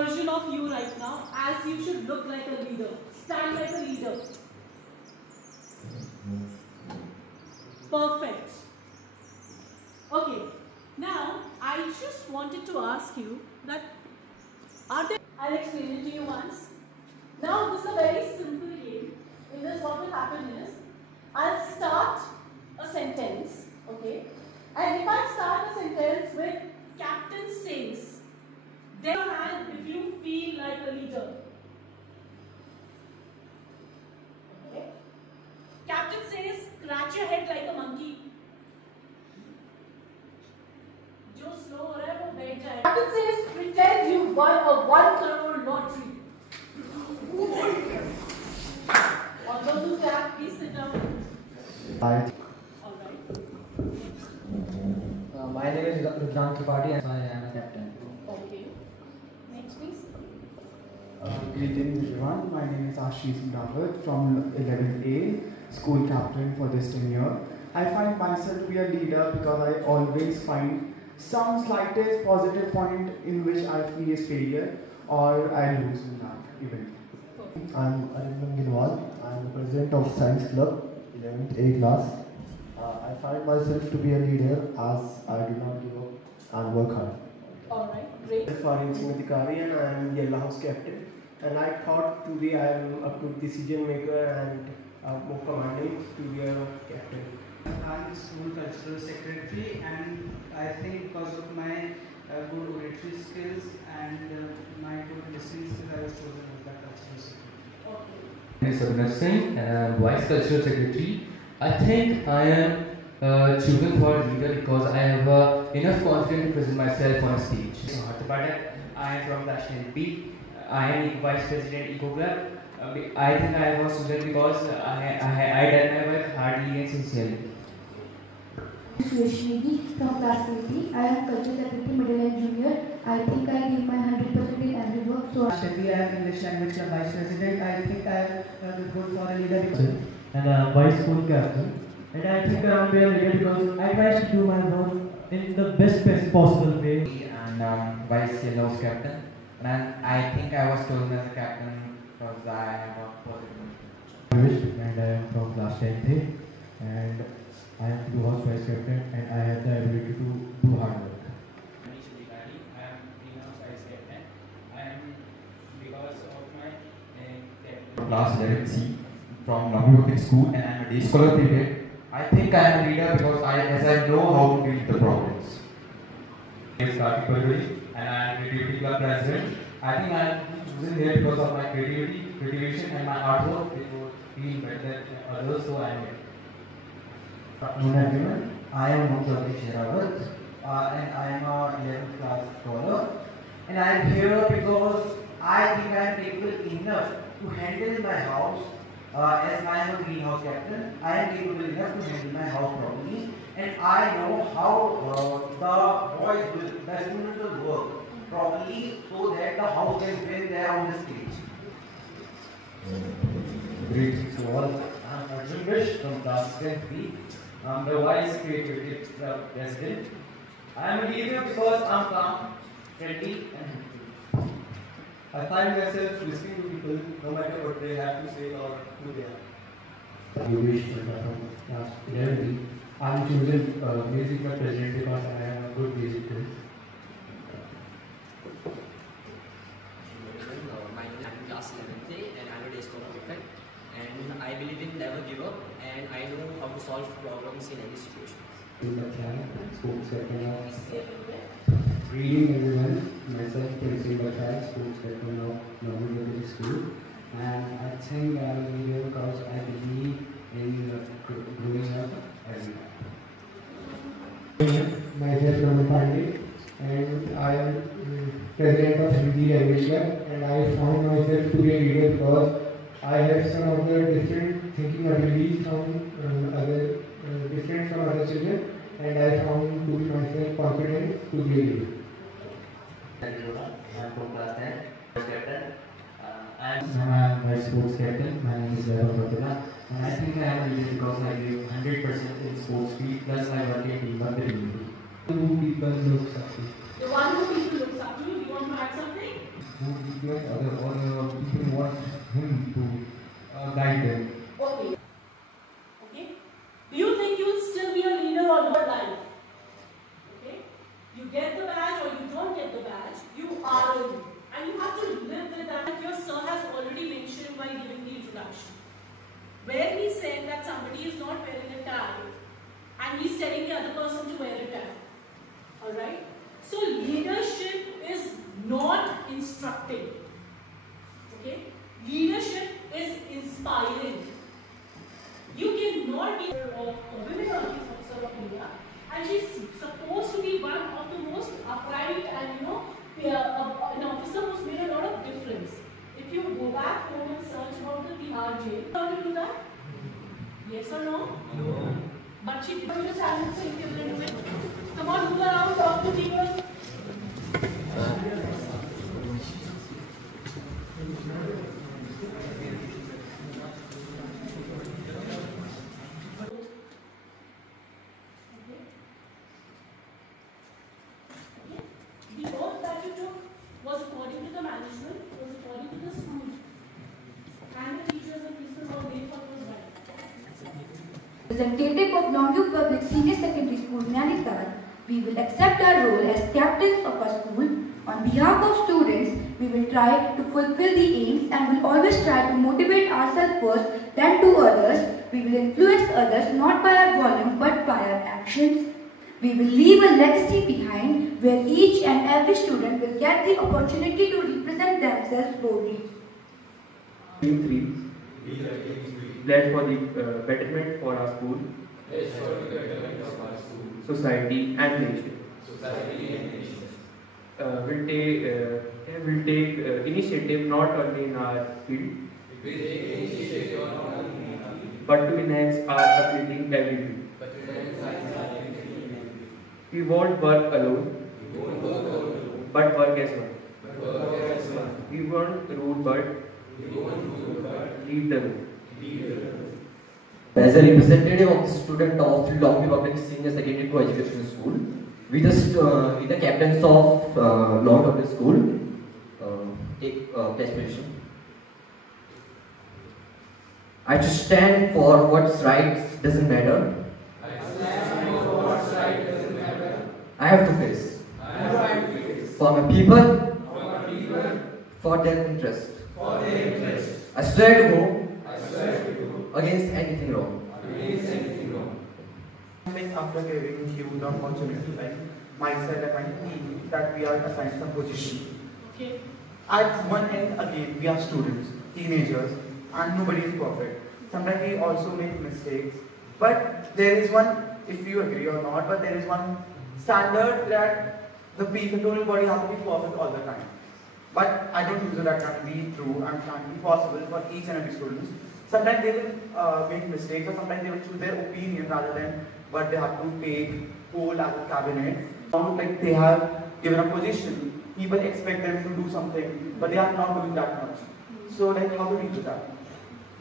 version of you right now, as you should look like a leader. Stand like a leader. Perfect. Okay. Now, I just wanted to ask you that, I'll explain it to you once. Now, this is a very simple game. In this, what will happen is, I'll start a sentence, okay? And if I start a sentence with Captain says, then your hand if you feel like a leader. Okay? Captain says, scratch your head like a monkey. जो slow हो रहा है वो बैठ जाए. Captain says, pretend you won a 1 crore lottery. All those who clap, please sit down. Hi. My name is Rudran Tripathi and I am a captain. Okay. Next, please. Greetings everyone. My name is Ashish Rawat from 11A, school captain for this tenure. I find myself to be a leader because I always find some slightest positive point in which I face failure or I lose in that event. I'm Arindam Ginwal. I'm the president of Science Club, 11th A class. I find myself to be a leader as I do not give up and work hard. Alright, great. Farin Simatikari and I am Yellow House captain. And I thought today I am a good decision maker and more commanding to be a captain. I'm the school cultural secretary, and I think because of my good oratory skills and my good listening skills, I was chosen as the cultural secretary. My name is Abhinav Singh and I am vice cultural secretary. I think I am chosen for leader because I have enough confidence to present myself on a stage. I am from National B. I am vice president Eco Club. I think I was chosen because I done my work hardly and sincerely. Sushmiti from class 80. I am culture secretary middle and junior. I think I give my 100% in every work. So Shetty, I am English language club vice president. I think I am good for a leader. And I am vice school captain. And I think I am a leader because I try to do my work in the best possible way. And vice yellow house captain. And I think I was chosen as a captain because I have a positive. And I am from class 10th. And I am blue house vice captain and I have the ability to do hard work. I am green house vice captain. I am because of my Class 11C from Navi Public School and I am a day scholar period. I think I am a leader because I know how to deal with the problems. My name is Kartik Parvali and I am creativity club president. I think I am chosen here because of my creativity and my artwork. It will be better than others, so I am here. Good afternoon everyone. I am Mukta Sherawat and I am a 11th class scholar. And I am here because I think I am capable enough to handle my house as I am a greenhouse captain. I am capable enough to handle my house properly, and I know how the boys will, the students will work properly so that the house can win there on the stage. Greetings to all. I am Arjun Vish from class 10B. I am the vice creativity club president. I am a leader because I am calm, friendly, and helpful. I find myself listening to people no matter what they have to say or who they are. Yogesh Chandra from class 11B. I am chosen music club president because I have a good music skills. My name is class 11th and I am a day scholar prefect. And I believe in never give up and I know how to solve problems in any situation. Sports captain of Greeting everyone, myself Prince Bachai, sports captain of Navi Public School, and I think I am here because I believe in growing up every time. Myself Raman Pandey, and I am president of Hindi Language Club, and I found myself to be a leader because I have some of the different thinking abilities from different from other children, and I found to be myself confident to be a leader. I am from class 10, captain. I am my sports captain. My name is Vaibhav Vatula, and I think I am a leader because I give 100% in sports field. Plus, I work in teamwork with you. Who people look up to? The one who people look up to. Do you want to add something? who influence others or people want him to guide them. Okay. Okay. Do you think you will still be a leader all your life? Okay. You get the badge or you don't get the badge, you are a leader. And you have to live with that. Your sir has already mentioned while giving the introduction, where he said that somebody is not wearing a tie and he's telling the other person to wear a tie. Alright? So leadership is not instructing. Okay? Leadership is inspiring. You cannot be a women officer of India, and she's supposed to be one of the most upright and an officer who's made a lot of difference. If you go back home and search about the Tihar jail, how to do that? Yes or no? No. But she didn't just have to say it. Come on, move around, talk to people. The oath that you took was according to the management, was according to the school, and the teachers and principals all they thought was right. Representative of Longview Public Senior Secondary School, Nainital, we will accept our role as captains of our school. On behalf of students, we will try to fulfill the aims and will always try to motivate ourselves first, then to others. We will influence others not by our volume but by our actions. We will leave a legacy behind where each and every student will get the opportunity to represent themselves boldly. Team 3 led for the betterment for our school, society and nation. Will take initiative not only in our field but to enhance our ability in every field. We won't work alone, but work as one. We won't rule, but lead the rule. As a representative of the student of Longview Public Senior Secondary Education School, we the captains of Longview Public School, take place position. I just stand for what's right doesn't matter. I have to face. For my people, for their interest. I swear to go against anything wrong. After giving you the opportunity, like myself and my team, that we are assigned some position. Okay. At one end, again, we are students, teenagers, and nobody is perfect. Sometimes we also make mistakes. But there is one, if you agree or not, but there is one standard that the total body has to be perfect all the time. But I don't think that can be true and can be possible for each and every student. Sometimes they will make mistakes, or sometimes they will choose their opinion rather than what they have to take poll as a cabinet. Like they have given a position, people expect them to do something, but they are not doing that much. So like how do we do that?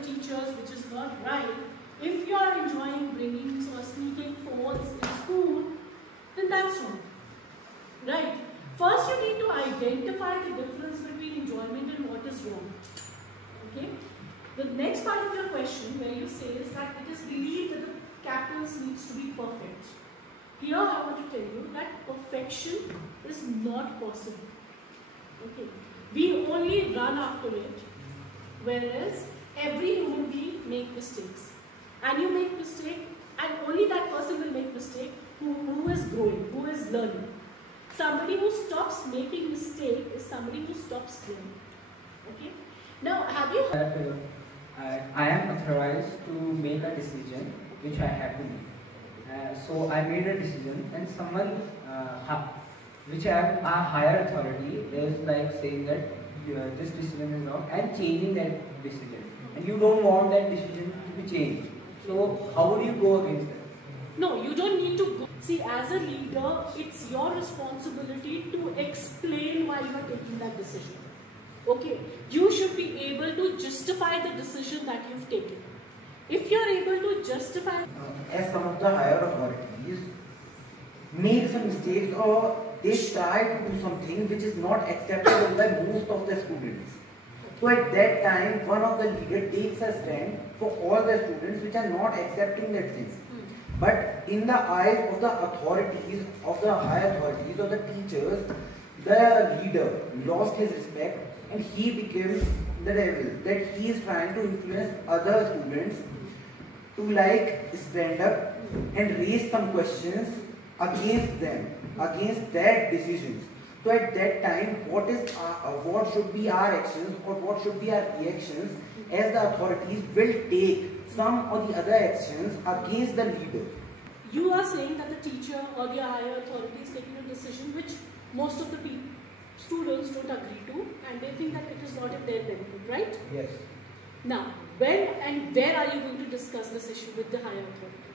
Teachers, which is not right. If you are enjoying bringing or sneaking phones in school, then that's wrong. Right? First you need to identify the difference between enjoyment and what is wrong. Okay? The next part of your question where you say is that it is believed that the captains needs to be perfect. Here I want to tell you that perfection is not possible. Okay? We only run after it, whereas every human being makes mistakes. And you make mistake, and only that person will make mistake who is growing, who is learning. Somebody who stops making mistake is somebody who stops learning. Okay? Now, have you heard? I am authorized to make a decision which I have to make. So I made a decision, and someone which have a higher authority is like saying that this decision is wrong and changing that decision. And you don't want that decision to be changed. So how would you go against that? No, you don't need to go. See, as a leader, it's your responsibility to explain why you are taking that decision. Okay, you should be able to justify the decision that you've taken. If you are able to justify... as some of the higher authorities made some mistakes or they try to do something which is not acceptable by most of the students. So at that time, one of the leaders takes a stand for all the students which are not accepting that thing. But in the eyes of the authorities, of the high authorities, of the teachers, the leader lost his respect and he becomes the devil. That he is trying to influence other students to like stand up and raise some questions against them, against their decisions. So at that time, what should be our actions or what should be our reactions, as the authorities will take some or the other actions against the leader. You are saying that the teacher or the higher authority is taking a decision which most of the students don't agree to, and they think that it is not in their benefit, right? Yes. Now, when and where are you going to discuss this issue with the higher authority?